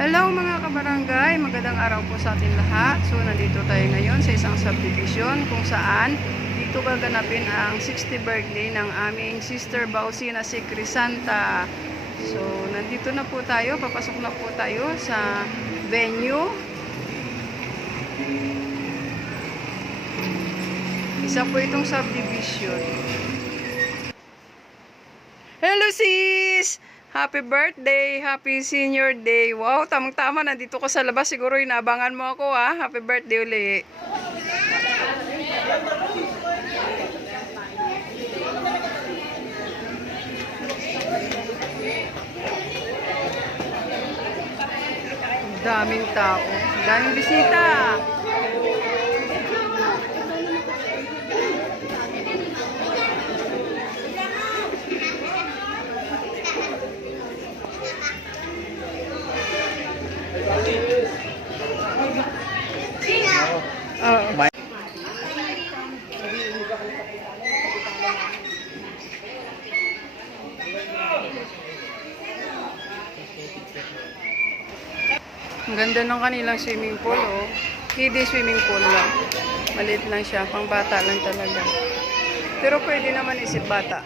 Hello mga kabarangay, magandang araw po sa ating lahat. So nandito tayo ngayon sa isang subdivision kung saan dito gaganapin ang 60th birthday ng aming sister Bausi na si Crisanta. So nandito na po tayo, papasok na po tayo sa venue. Isa po itong subdivision. Hello sis! Happy birthday! Happy senior day! Wow, tamang-tama. Nandito ka sa labas. Siguro inaabangan mo ako ha. Happy birthday uli. Daming tao. Daming bisita. Ang ganda ng kanilang swimming pool, oh. Kiddie swimming pool lang. Maliit lang siya, pang bata lang talaga. Pero pwede naman isip bata.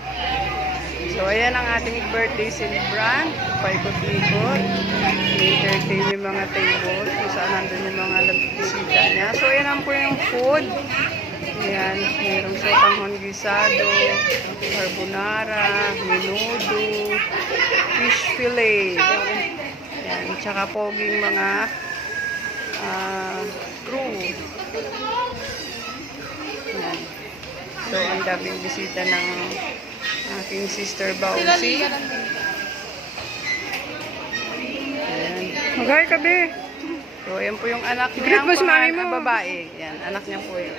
So, ayan ang ating birthday celebrant. Paikot-ikot. Entertain yung mga table kung saan nandun yung mga bisita niya. So, ayan ang po yung food. Ayan, mayroong sotanghon gisado, carbonara, menudo, fish fillet. Ayan, tsaka poging mga crew. Ayan. So, ang daming bisita ng aking sister Bausi. Ayan. Mag-hi ka, be. So, ayan po yung anak niya. Ang babae. Ayan, anak niya po yun.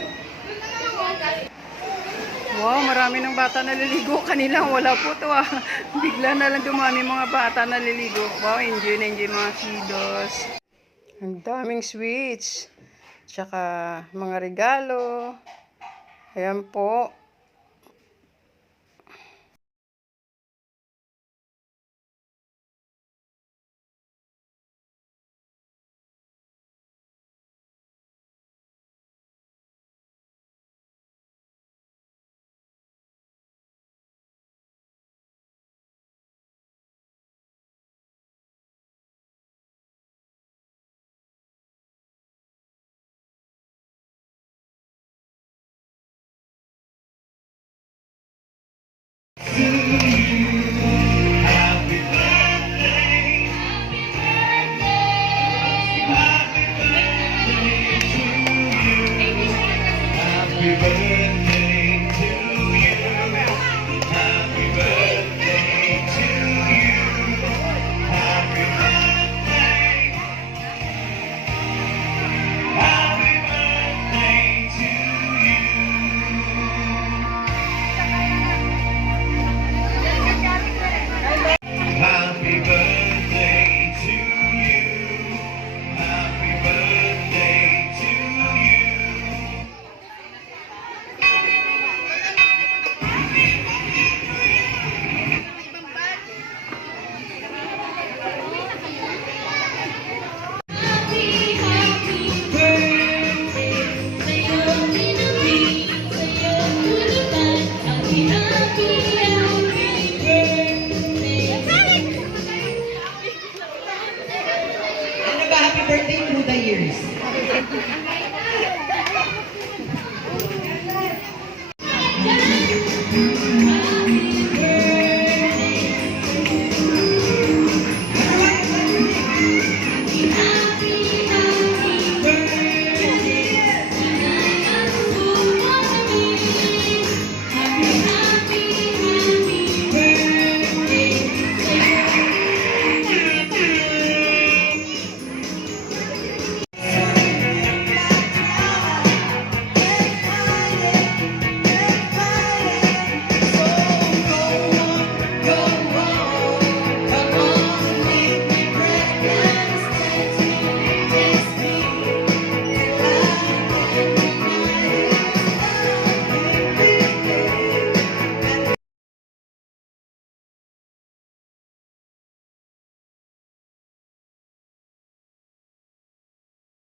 Wow, marami ng bata naliligo. Kanilang wala po to ah. Bigla na lang dumami mga bata naliligo. Wow, enjoy na enjoy mga kiddos. Ang daming sweets. Tsaka mga regalo. Ayan po. Happy birthday through the years.